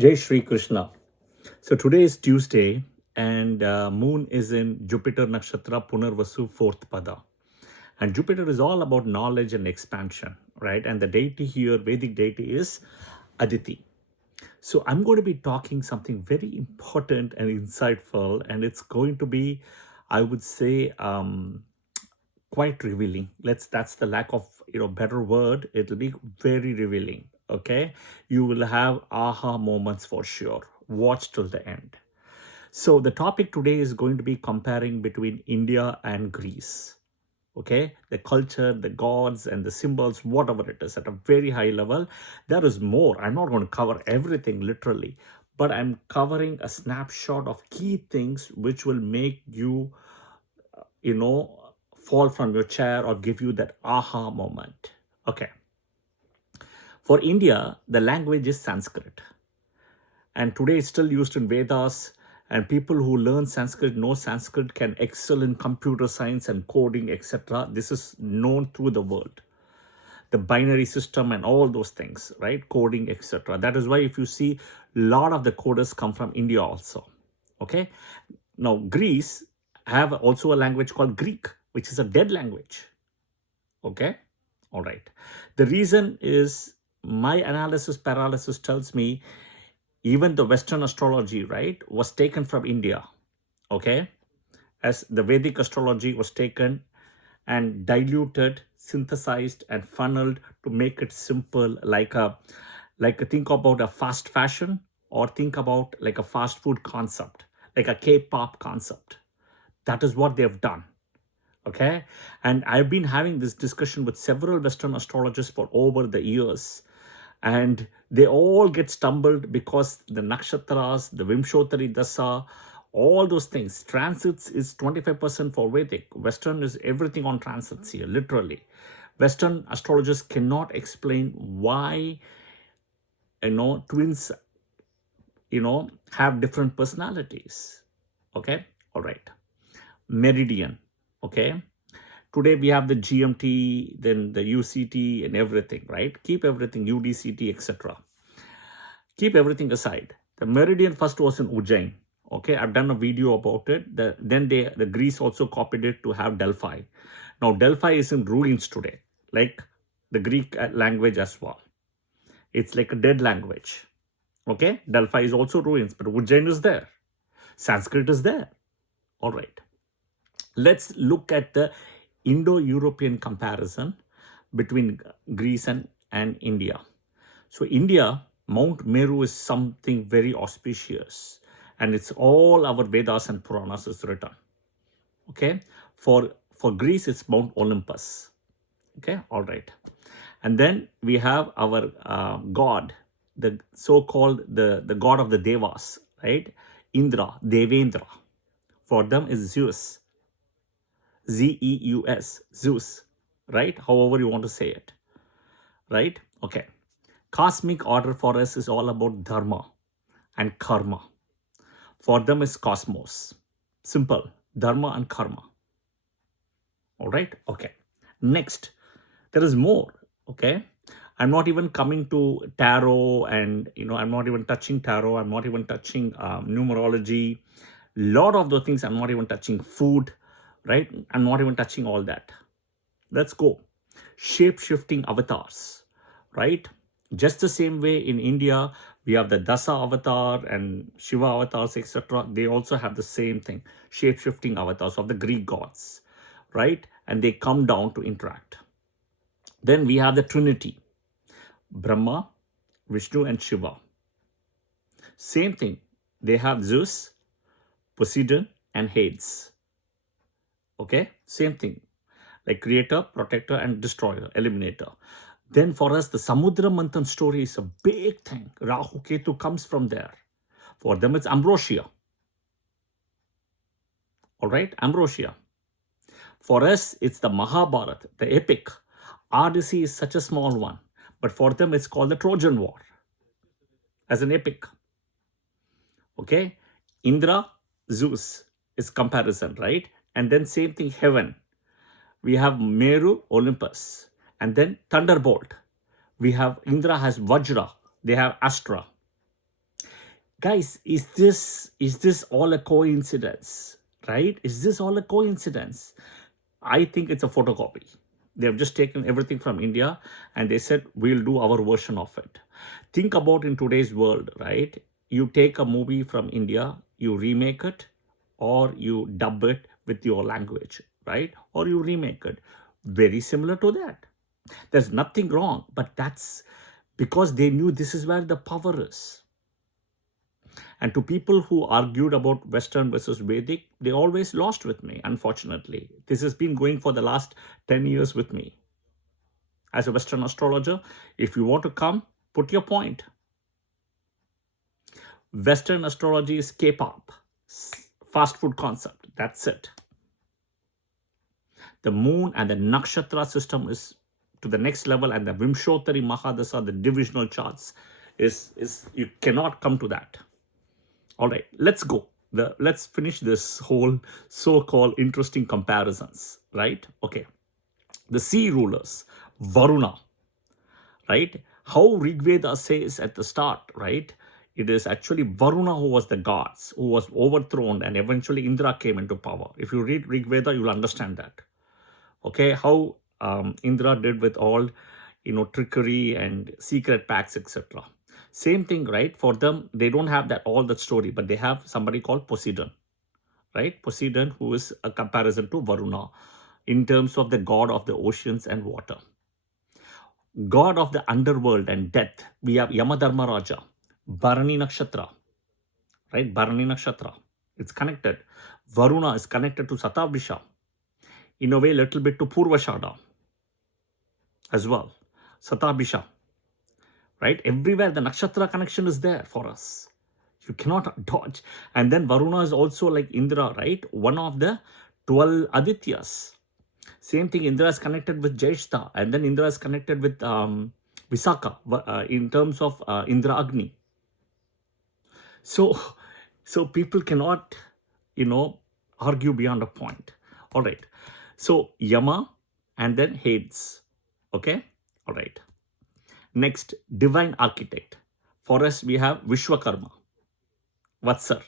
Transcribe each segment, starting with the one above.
Jai Shri Krishna. So today is Tuesday and moon is in Jupiter Nakshatra Punarvasu 4th Pada. And Jupiter is all about knowledge and expansion, right? And the deity here, Vedic deity is Aditi. So I'm going to be talking something very important and insightful, and it's going to be, I would say, quite revealing. That's the lack of better word. It'll be very revealing. Okay, you will have aha moments for sure. Watch till the end. So the topic today is going to be comparing between India and Greece. Okay, the culture, the gods, and the symbols, whatever it is, at a very high level. There is more. I'm not going to cover everything literally, but I'm covering a snapshot of key things which will make you you know, fall from your chair or give you that aha moment. Okay. For India, the language is Sanskrit. And today it's still used in Vedas. And people who learn Sanskrit, know Sanskrit, can excel in computer science and coding, etc. This is known through the world. The binary system and all those things, right? Coding, etc. That is why if you see, a lot of the coders come from India also. Okay. Now, Greece have also a language called Greek, which is a dead language. Okay. All right. The reason is my analysis paralysis tells me even the Western astrology, right, was taken from India. Okay. As the Vedic astrology was taken and diluted, synthesized, and funneled to make it simple, like think about a fast fashion, or think about like a fast food concept, like a K-pop concept. That is what they've done. Okay. And I've been having this discussion with several Western astrologers for over the years. And they all get stumbled because the nakshatras, the Vimshottari Dasa, all those things. Transits is 25% for Vedic. Western is everything on transits here, literally. Western astrologers cannot explain why, twins, have different personalities. Okay. All right. Meridian. Okay. Today we have the GMT, then the UCT and everything, right? Keep everything, UDCT, etc. Keep everything aside. The meridian first was in Ujjain. Okay, I've done a video about it. Then the Greece also copied it to have Delphi. Now Delphi is in ruins today, like the Greek language as well. It's like a dead language. Okay, Delphi is also ruins, but Ujjain is there. Sanskrit is there. All right. Let's look at the Indo-European comparison between Greece and India. So India, Mount Meru is something very auspicious, and it's all our Vedas and Puranas is written. Okay, for Greece, it's Mount Olympus. Okay, all right. And then we have our god, the so-called the god of the Devas, right? Indra, Devendra. For them is Zeus. Zeus, Zeus, right? However you want to say it, right? Okay. Cosmic order for us is all about dharma and karma. For them is cosmos. Simple. Dharma and karma. All right. Okay. Next, there is more. Okay. I'm not even coming to tarot, and I'm not even touching tarot. I'm not even touching numerology. Lot of those things I'm not even touching. Food, right? I'm not even touching all that. Let's go. Shape-shifting avatars, right? Just the same way in India, we have the Dasa avatar and Shiva avatars, etc. They also have the same thing, shape-shifting avatars of the Greek gods, right? And they come down to interact. Then we have the Trinity, Brahma, Vishnu, and Shiva. Same thing. They have Zeus, Poseidon, and Hades. Okay, same thing. Like creator, protector, and destroyer, eliminator. Then for us, the Samudra Manthan story is a big thing. Rahu Ketu comes from there. For them, it's ambrosia. All right, ambrosia. For us, it's the Mahabharata, the epic. Odyssey is such a small one. But for them, it's called the Trojan War as an epic. Okay, Indra, Zeus is comparison, right? And then same thing, heaven. We have Meru, Olympus, and then Thunderbolt. We have Indra has Vajra. They have Astra. Guys, is this all a coincidence? Right? Is this all a coincidence? I think it's a photocopy. They've just taken everything from India and they said, we'll do our version of it. Think about in today's world, right? You take a movie from India, you remake it, or you dub it with your language, right? Or you remake it. Very similar to that. There's nothing wrong, but that's because they knew this is where the power is. And to people who argued about Western versus Vedic, they always lost with me, unfortunately. This has been going for the last 10 years with me. As a Western astrologer, if you want to come, put your point. Western astrology is K-pop, fast food concept. That's it. The moon and the nakshatra system is to the next level, and the Vimshottari Mahadasa, the divisional charts, is you cannot come to that. All right, let's go. Let's finish this whole so-called interesting comparisons, right? Okay. The sea rulers, Varuna, right? How Rig Veda says at the start, right? It is actually Varuna who was the gods, who was overthrown, and eventually Indra came into power. If you read Rig Veda, you'll understand that. Okay, how Indra did with all, trickery and secret pacts, etc. Same thing, right? For them, they don't have all that story, but they have somebody called Poseidon, right? Poseidon, who is a comparison to Varuna in terms of the god of the oceans and water. God of the underworld and death, we have Yamadharma Raja, Bharani Nakshatra, right? Bharani Nakshatra, it's connected. Varuna is connected to Satabhisha, in a way, a little bit to Purvashada as well. Satabhisha, right? Everywhere the nakshatra connection is there for us. You cannot dodge. And then Varuna is also like Indra, right? One of the 12 Adityas. Same thing, Indra is connected with Jyeshta, and then Indra is connected with Visakha in terms of Indra Agni. So people cannot, argue beyond a point. All right. So Yama and then Hades. Okay. All right. Next, divine architect. For us, we have Vishwakarma, Vatsar,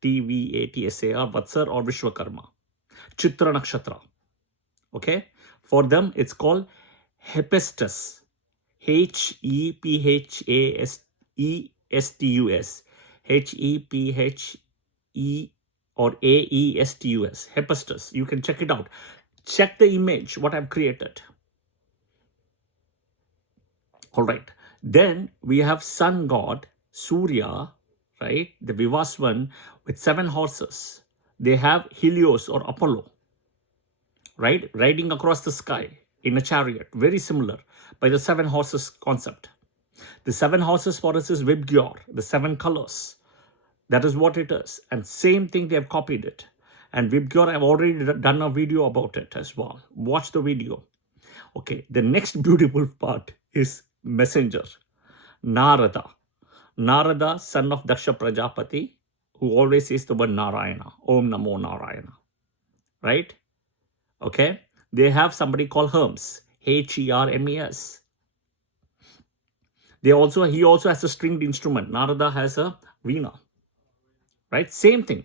Tvatsar, Vatsar or Vishwakarma. Chitra Nakshatra. Okay. For them, it's called Hephaestus. Hephaestus. Hephe or Aestus. Hephaestus. You can check it out. Check the image, what I've created. All right. Then we have sun god, Surya, right? The Vivaswan with 7 horses. They have Helios or Apollo, right? Riding across the sky in a chariot. Very similar by the 7 horses concept. The 7 horses for us is Vibgyor, the 7 colors. That is what it is. And same thing, they have copied it. And Vibgyor, I've already done a video about it as well. Watch the video. Okay, the next beautiful part is messenger, Narada. Narada, son of Daksha Prajapati, who always says the word Narayana, Om Namo Narayana, right? Okay, they have somebody called Hermes, Hermes. He also has a stringed instrument. Narada has a veena, right? Same thing.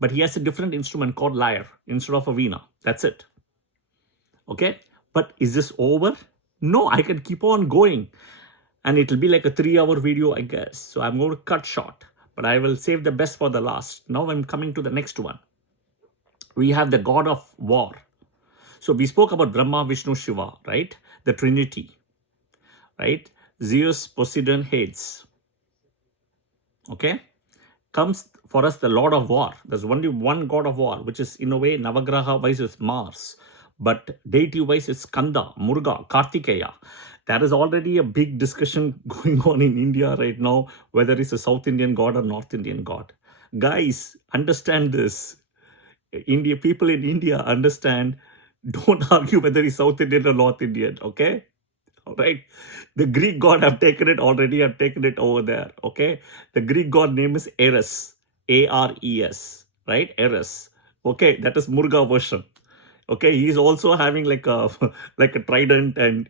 But he has a different instrument called lyre instead of a veena. That's it. Okay, but is this over? No, I can keep on going. And it'll be like a 3-hour video, I guess. So I'm going to cut short, but I will save the best for the last. Now I'm coming to the next one. We have the god of war. So we spoke about Brahma, Vishnu, Shiva, right? The Trinity, right? Zeus, Poseidon, Hades. Okay? Comes for us the Lord of War. There's only one god of war, which is in a way Navagraha-wise is Mars. But deity-wise is Skanda, Muruga, Kartikeya. There is already a big discussion going on in India right now, whether it's a South Indian god or North Indian god. Guys, understand this. People in India understand. Don't argue whether he's South Indian or North Indian, okay? All right. The Greek god, I've taken it already. I've taken it over there, okay? The Greek god name is Ares, Ares, right? Ares. Okay, that is Muruga version. Okay, he's also having like a trident and,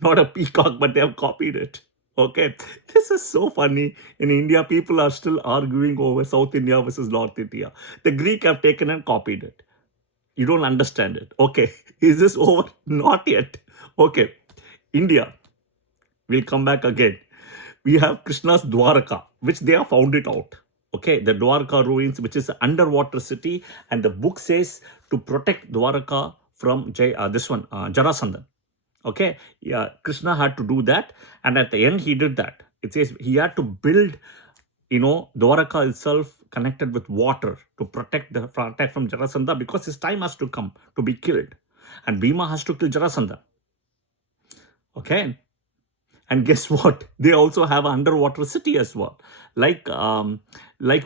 not a peacock, but they have copied it. Okay, this is so funny. In India, people are still arguing over South India versus North India. The Greek have taken and copied it. You don't understand it. Okay, is this over? Not yet. Okay, India. We'll come back again. We have Krishna's Dwaraka, which they have found it out. Okay, the Dwaraka ruins, which is an underwater city, and the book says to protect Dwaraka from Jarasandha. Okay, yeah, Krishna had to do that, and at the end he did that. It says he had to build, Dwaraka itself connected with water to protect from Jarasandha, because his time has to come to be killed, and Bhima has to kill Jarasandha. Okay, and guess what? They also have an underwater city as well, like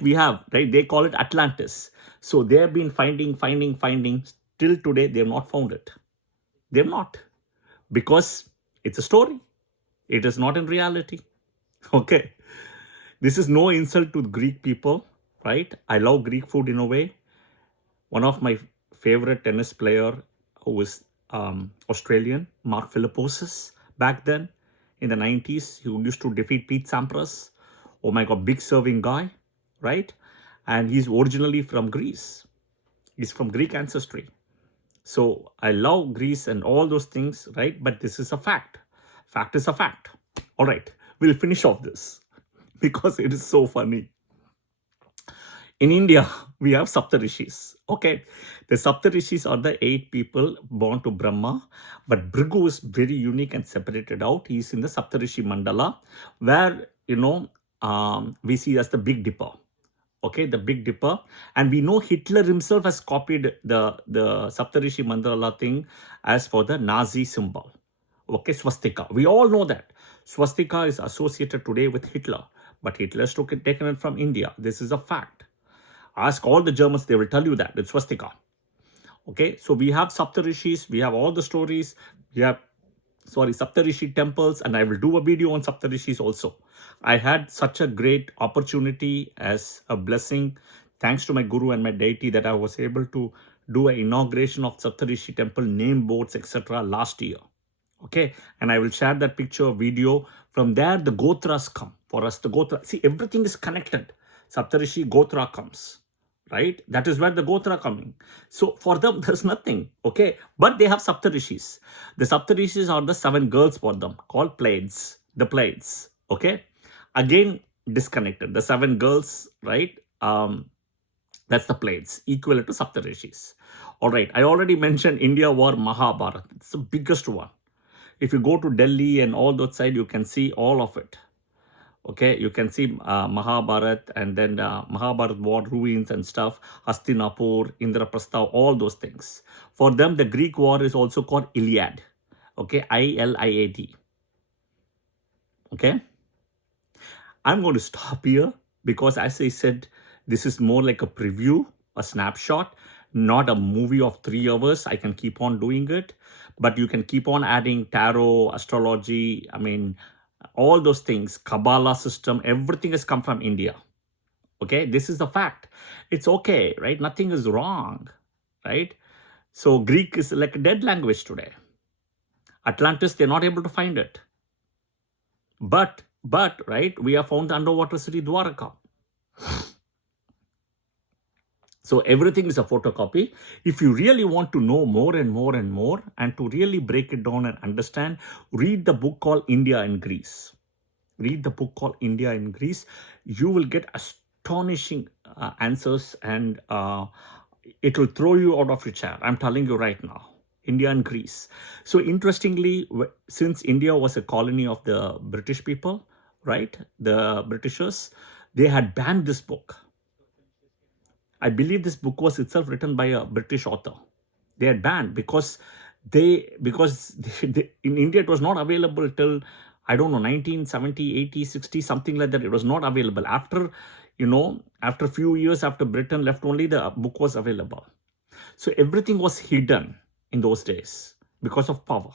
we have, right? They call it Atlantis. So they have been finding. Till today, they have not found it. They have not, because it's a story. It is not in reality. Okay. This is no insult to Greek people, right? I love Greek food in a way. One of my favorite tennis player who was Australian, Mark Philippoussis, back then in the 90s, he used to defeat Pete Sampras. Oh my God, big serving guy, right? And he's originally from Greece. He's from Greek ancestry. So I love Greece and all those things, right? But this is a fact. Fact is a fact. All right, we'll finish off this because it is so funny. In India, we have Saptarishis. Okay, the Saptarishis are the 8 people born to Brahma, but Bhrigu is very unique and separated out. He's in the Saptarishi Mandala, where we see as the Big Dipper. Okay, the Big Dipper, and we know Hitler himself has copied the Saptarishi Mandala thing as for the Nazi symbol. Okay, swastika. We all know that swastika is associated today with Hitler, but Hitler has taken it from India. This is a fact. Ask all the Germans, they will tell you that it's swastika. Okay, so we have Saptarishis, we have all the stories, we have Saptarishi temples, and I will do a video on Saptarishis also. I had such a great opportunity as a blessing, thanks to my guru and my deity, that I was able to do an inauguration of Saptarishi temple, name boards, etc. last year. Okay, and I will share that picture, video. From there, the Gotras come for us. The Gotra, see, everything is connected. Saptarishi Gotra comes, right? That is where the Gotra coming. So for them, there's nothing, okay? But they have Saptarishis. The Saptarishis are the 7 girls for them, called Pleiades, the Pleiades, okay? Again, disconnected. The 7 girls, right? That's the Pleiades, equivalent to Saptarishis. All right, I already mentioned India war Mahabharata. It's the biggest one. If you go to Delhi and all that side, you can see all of it. Okay, you can see Mahabharat, and then Mahabharat war ruins and stuff, Hastinapur, Indraprastha, all those things. For them, the Greek war is also called Iliad. Okay, Iliad. Okay, I'm going to stop here because, as I said, this is more like a preview, a snapshot, not a movie of 3 hours. I can keep on doing it, but you can keep on adding tarot, astrology, all those things, Kabbalah system, everything has come from India. Okay, this is the fact. It's okay, right? Nothing is wrong, right? So Greek is like a dead language today. Atlantis, they're not able to find it. But, right, we have found the underwater city Dwaraka. So everything is a photocopy. If you really want to know more and more and more, and to really break it down and understand, read the book called India and Greece. Read the book called India and Greece. You will get astonishing answers, and it will throw you out of your chair. I'm telling you right now. India and Greece. So interestingly, since India was a colony of the British people, right? The Britishers, they had banned this book. I believe this book was itself written by a British author. They had banned because in India it was not available till, I don't know, 1970, 80, 60, something like that. It was not available. After a few years after Britain left, only the book was available. So everything was hidden in those days because of power.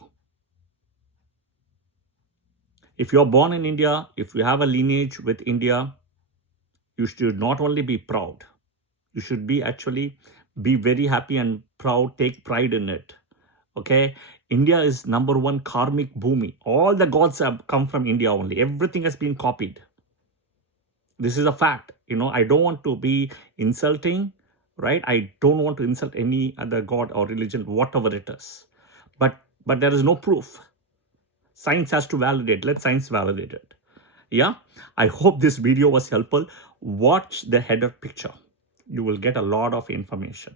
If you're born in India, if you have a lineage with India, you should not only be proud, you should be very happy and proud, take pride in it. Okay, India is number one karmic bhumi. All the gods have come from India only. Everything has been copied. This is a fact. I don't want to be insulting, right? I don't want to insult any other god or religion, whatever it is. But there is no proof. Science has to validate. Let science validate it. Yeah, I hope this video was helpful. Watch the header picture. You will get a lot of information.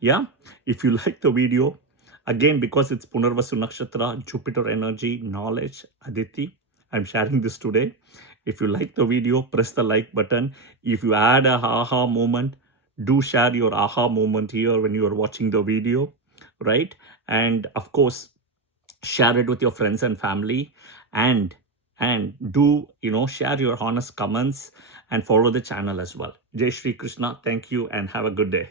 Yeah, if you like the video, again, because it's Punarvasu Nakshatra, Jupiter energy, knowledge, Aditi, I'm sharing this today. If you like the video, press the like button. If you add a aha moment, do share your aha moment here when you are watching the video, right? And of course, share it with your friends and family, and do share your honest comments and follow the channel as well. Jai Shri Krishna. Thank you and have a good day.